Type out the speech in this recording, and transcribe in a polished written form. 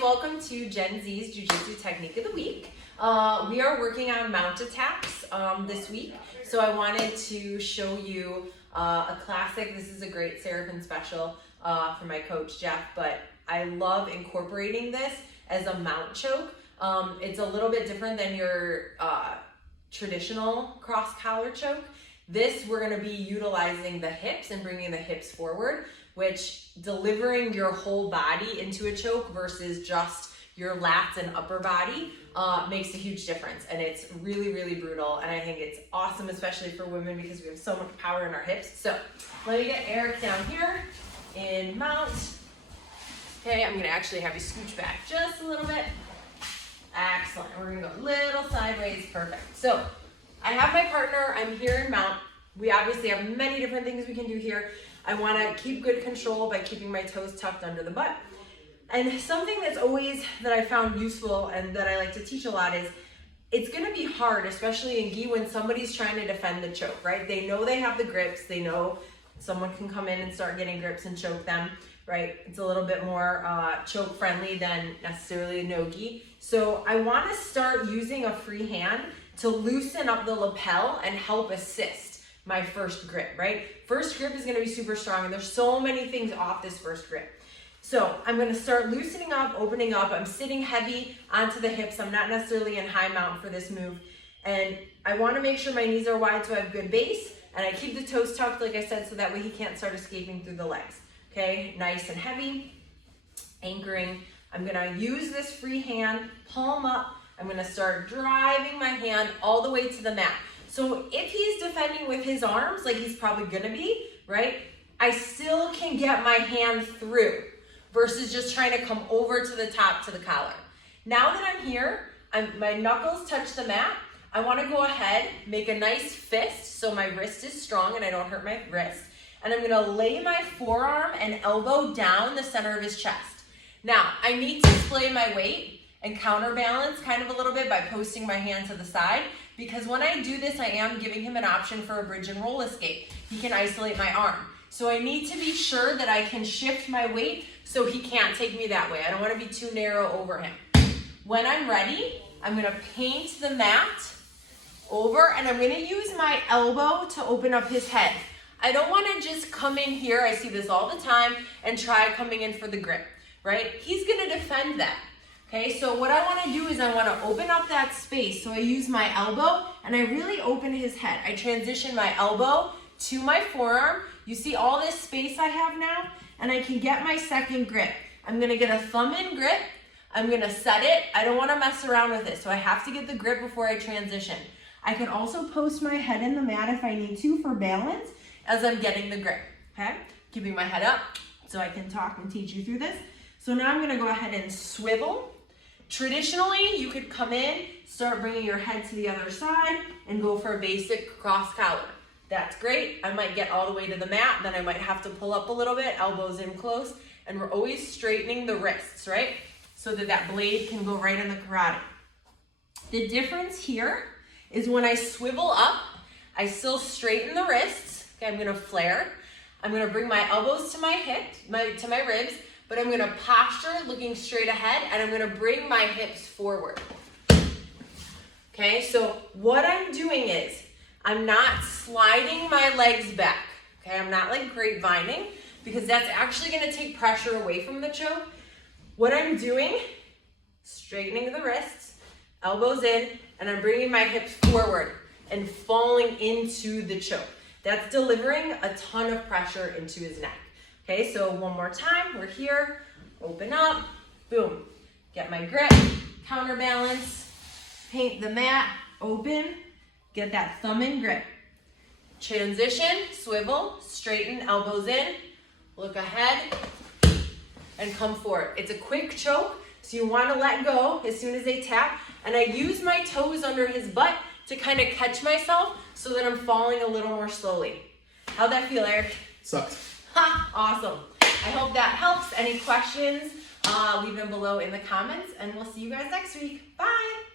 welcome to Gen Z's Jiu-Jitsu Technique of the Week. We are working on mount attacks this week, so I wanted to show you a classic. This is a great Seraphin special from my coach Jeff, but I love incorporating this as a mount choke. It's a little bit different than your traditional cross collar choke. This, we're going to be utilizing the hips and bringing the hips forward, which delivering your whole body into a choke versus just your lats and upper body makes a huge difference. And it's really, really brutal. And I think it's awesome, especially for women, because we have so much power in our hips. So let me get Eric down here in mount. Okay, I'm going to actually have you scooch back just a little bit. Excellent. And we're going to go a little sideways. Perfect. So I have my partner. I'm here in mount. We obviously have many different things we can do here. I want to keep good control by keeping my toes tucked under the butt. And something that's always that I found useful and that I like to teach a lot is it's going to be hard, especially in gi, when somebody's trying to defend the choke, right? They know they have the grips. They know someone can come in and start getting grips and choke them, right? It's a little bit more choke friendly than necessarily a no-gi. So I want to start using a free hand to loosen up the lapel and help assist my first grip, right? First grip is going to be super strong, and there's so many things off this first grip. So I'm going to start loosening up, opening up. I'm sitting heavy onto the hips. I'm not necessarily in high mount for this move. And I want to make sure my knees are wide so I have good base. And I keep the toes tucked, like I said, so that way he can't start escaping through the legs. Okay, nice and heavy. Anchoring. I'm going to use this free hand, palm up. I'm going to start driving my hand all the way to the mat. So if he's defending with his arms, like he's probably going to be, right, I still can get my hand through versus just trying to come over to the top to the collar. Now that I'm here, my knuckles touch the mat. I want to go ahead, make a nice fist so my wrist is strong and I don't hurt my wrist. And I'm going to lay my forearm and elbow down the center of his chest. Now, I need to display my weight and counterbalance kind of a little bit by posting my hand to the side, because when I do this, I am giving him an option for a bridge and roll escape. He can isolate my arm. So I need to be sure that I can shift my weight so he can't take me that way. I don't want to be too narrow over him. When I'm ready, I'm going to paint the mat over, and I'm going to use my elbow to open up his head. I don't want to just come in here, I see this all the time, and try coming in for the grip, right? He's going to defend that. Okay, so what I want to do is I want to open up that space. So I use my elbow and I really open his head. I transition my elbow to my forearm. You see all this space I have now, and I can get my second grip. I'm going to get a thumb in grip. I'm going to set it. I don't want to mess around with it, so I have to get the grip before I transition. I can also post my head in the mat if I need to for balance as I'm getting the grip. Okay, keeping my head up so I can talk and teach you through this. So now I'm going to go ahead and swivel. Traditionally, you could come in, start bringing your head to the other side, and go for a basic cross collar. That's great. I might get all the way to the mat, then I might have to pull up a little bit, elbows in close, and we're always straightening the wrists, right? So that that blade can go right in the carotid. The difference here is when I swivel up, I still straighten the wrists. Okay, I'm going to flare. I'm going to bring my elbows to my hips, to my ribs, but I'm going to posture looking straight ahead, and I'm going to bring my hips forward. Okay, so what I'm doing is I'm not sliding my legs back. Okay, I'm not like grapevining, because that's actually going to take pressure away from the choke. What I'm doing, straightening the wrists, elbows in, and I'm bringing my hips forward and falling into the choke. That's delivering a ton of pressure into his neck. Okay, so one more time, we're here, open up, boom. Get my grip, counterbalance, paint the mat, open, get that thumb in grip. Transition, swivel, straighten, elbows in, look ahead, and come forward. It's a quick choke, so you want to let go as soon as they tap, and I use my toes under his butt to kind of catch myself so that I'm falling a little more slowly. How'd that feel, Eric? Sucked. Ha, awesome. I hope that helps. Any questions, leave them below in the comments, and we'll see you guys next week. Bye.